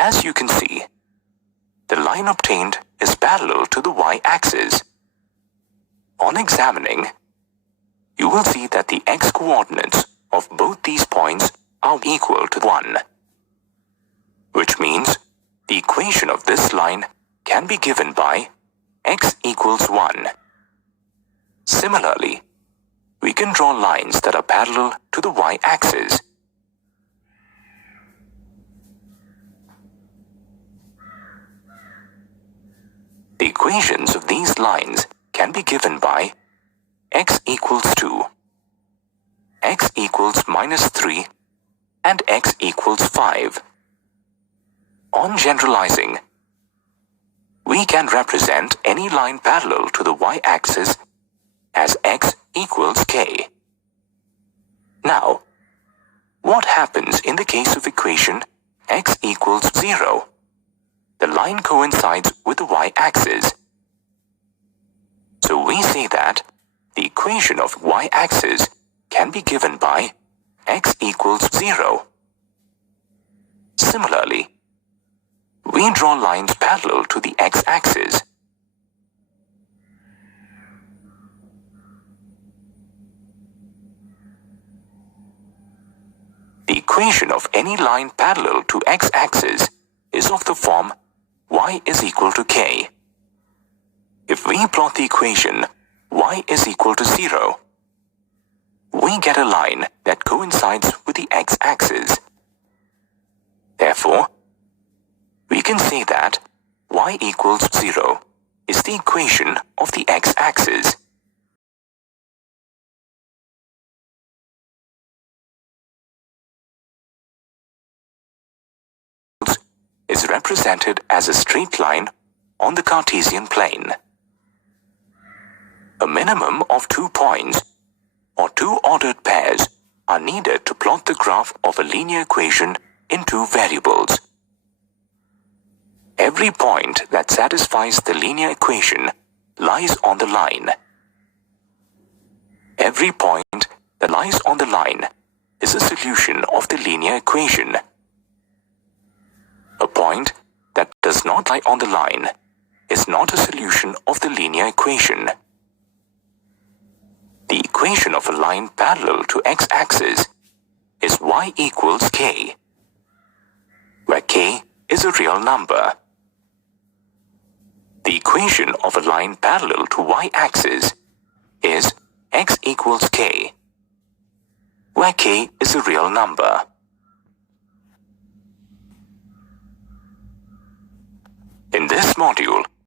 As you can see, the line obtained is parallel to the y-axis. On examining, you will see that the x-coordinates of both these points are equal to 1, which means the equation of this line can be given by x equals 1. Similarly, we can draw lines that are parallel to the y-axis. The equations of these lines can be given by x equals 2, x equals minus 3, and x equals 5. On generalizing, we can represent any line parallel to the y-axis as x equals k. Now, what happens in the case of equation x equals 0? The line coincides with the y-axis. So we say that the equation of y-axis can be given by x equals 0. Similarly, we draw lines parallel to the x-axis. The equation of any line parallel to x-axis is of the form y is equal to k. If we plot the equation y is equal to 0, we get a line that coincides with the x-axis. Therefore, we can say that y equals 0 is the equation of the x-axis. Is represented as a straight line on the Cartesian plane. A minimum of 2 points or 2 ordered pairs are needed to plot the graph of a linear equation in 2 variables. Every point that satisfies the linear equation lies on the line. Every point that lies on the line is a solution of the linear equation. A point that does not lie on the line is not a solution of the linear equation. The equation of a line parallel to x-axis is y equals k, where k is a real number. The equation of a line parallel to y-axis is x equals k, where k is a real number. In this module,